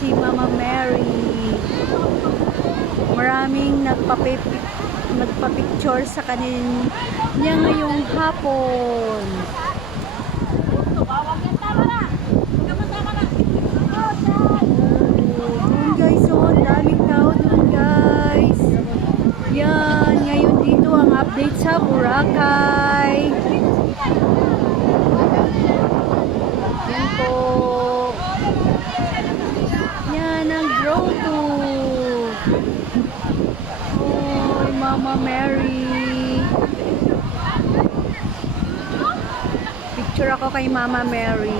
si Mama Mary. Maraming nagpa-picture sa kanya ngayong hapon. Doon guys, oh, ang daming tao doon guys. Yan, ngayon dito ang update sa Boracay. Yan po. Yan ang grotto. Oh, Mama Mary. Picture ako kay Mama Mary.